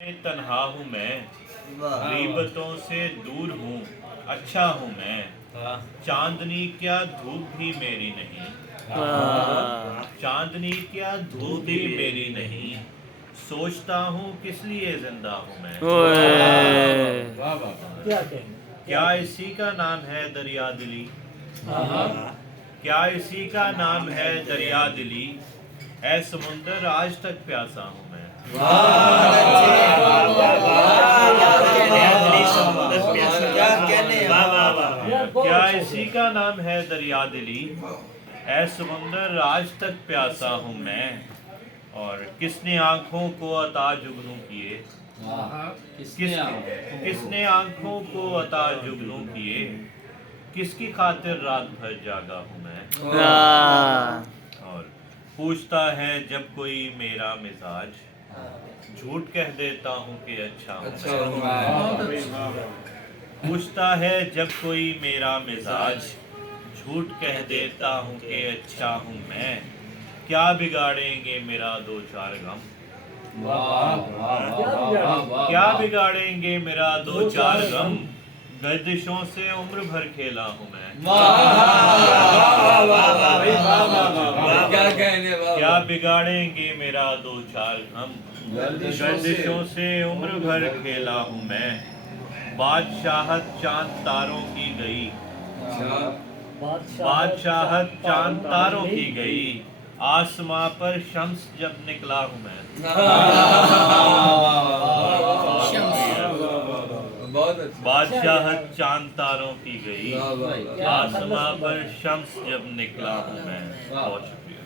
तन्हा हूँ मैं, गीबतों से दूर हूँ, अच्छा हूँ मैं। चांदनी क्या धूप भी मेरी नहीं, चांदनी क्या धूप भी मेरी नहीं। सोचता हूँ किस लिए जिंदा हूँ मैं। क्या इसी का नाम है दरिया दिली, क्या इसी का नाम है दरिया दिली। ऐ समुंदर आज तक प्यासा हूँ मैं। क्या इसी का नाम है दरिया दिली, ऐ समुंदर आज तक प्यासा हूँ मैं। और किसने आंखों को अता जुगनू किए, किसने आंखों को अता जुगनू किए। किसकी खातिर रात भर जागा हूँ मैं। और पूछता है जब कोई मेरा मिजाज, झूठ कह देता हूँ कि अच्छा हूँ मैं। पूछता है जब कोई मेरा मिजाज, झूठ कह देता हूँ कि अच्छा हूँ मैं। क्या बिगाड़ेंगे मेरा दो चार गम, क्या बिगाड़ेंगे मेरा दो चार गम। गर्दिशों से उम्र भर खेला हूँ मैं। क्या बिगाड़ेंगे मेरा दो चार गम, गर्दिशों से उम्र भर खेला हूँ मैं। बादशाहत चांद तारों की गई, बादशाहत चांद तारों की गई। आसमां पर शम्स जब निकला हूँ मैं। बादशाहत चांद तारों की गई, आसमां पर शम्स जब निकला हूँ मैं। बहुत शुक्रिया।